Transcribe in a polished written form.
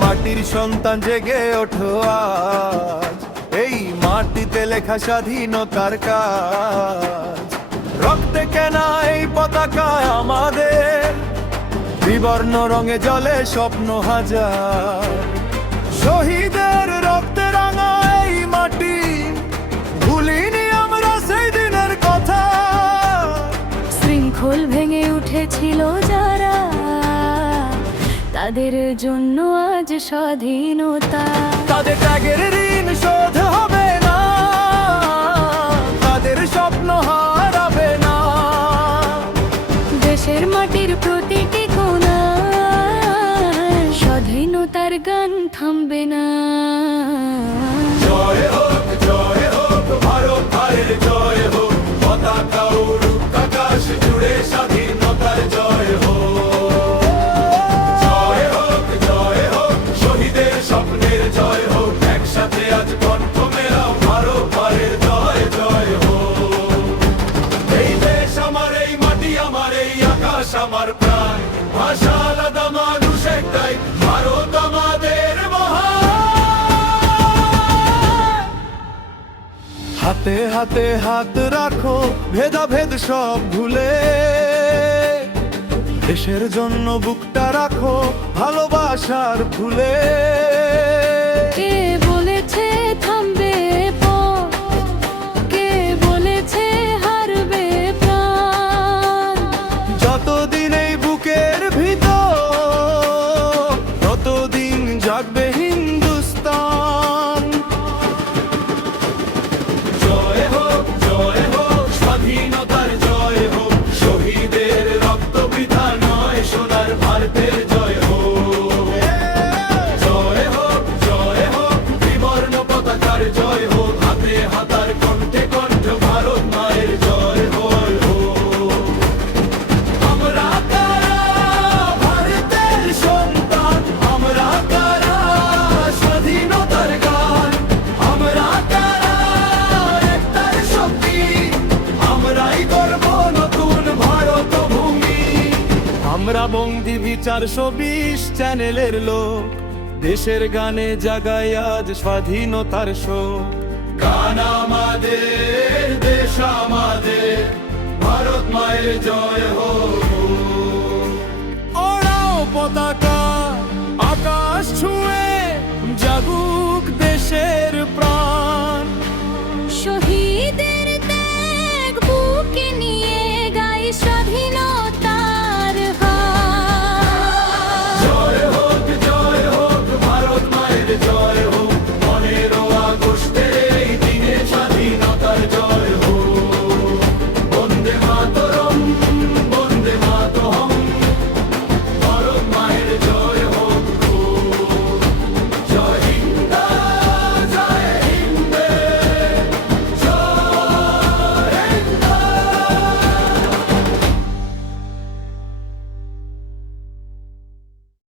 মাটির সন্তান জেগে ওঠো আজ, এই মাটিতে লেখা স্বাধীনতার কাজ। রক্তে কেনা এই পতাকায় আমাদের, বিবর্ণ রঙে জ্বলে স্বপ্ন হাজার। শহীদের রক্তে রাঙা এই মাটি, ভুলিনি আমরা সেই দিনের কথা। শৃঙ্খল ভেঙে উঠেছিল যারা, তাদের জন্য আজ স্বাধীনতা। তাদের ত্যাগের ঋণ শোধ হবে না, তাদের স্বপ্ন হারাবে না। দেশের মাটির প্রতিটি কোণা, স্বাধীনতার গান থামবে না। জয় হোক ভারত ভাইয়ের জয় হোক, পতাকা উড়ুক আকাশ জুড়ে স্বাধীনতার জয় হোক। জয় হোক শহীদের স্বপ্নের জয় হোক, একসাথে আজ কণ্ঠ মেলাও ভারত ভাইয়ের জয় জয় হোক। এই দেশ আমার, এই মাটি আমার, এই আকাশ আমার প্রাণ, ভাষা আলাদা মানুষ একটাই, ভারত আমাদের মহান। হাতে হাতে হাত রাখো, ভেদাভেদ সব ভুলে, দেশের জন্য বুকটা রাখো ভালোবাসার ফুলে। কে বলেছে থামবে পথ, কে বলেছে হারবে প্রাণ। যতদিন এই বুকের ভিতর, ততদিন জাগবে হিন্দুস্তান। জয় হোক স্বাধীনতার জয় হোক, শহীদের রক্ত বৃথা নয়, সোনার ভারতের জয় হোক। জয় হোক বিবর্ণ পতাকার জয় হোক, হাতে হাতার কণ্ঠে কণ্ঠ ভারত মায়ের জয় হোক। আমরা কারা ভারতের সন্তান, আমরা কারা স্বাধীনতার গান, আমরা কারা একতার শক্তি, আমরাই গর্ব নতুন ভারত ভূমি। আমরা বন্দি বিচার ২৪ চ্যানেলের লোক, দেশের গানে জাগায় আজ স্বাধীনতার শোক। গান আমাদের, দেশ আমাদের, ভারত মায়ের জয় হোক। ওড়াও পতাকা আকাশ ছুঁয়ে, জাগুক দেশের প্রাণ। শহীদের ত্যাগ বুকে নিয়ে গাই স্বাধীনতার গান। জয় হোক ভারত মায়ের জয় হোক, 15 আগস্টের এই দিনে স্বাধীনতার জয়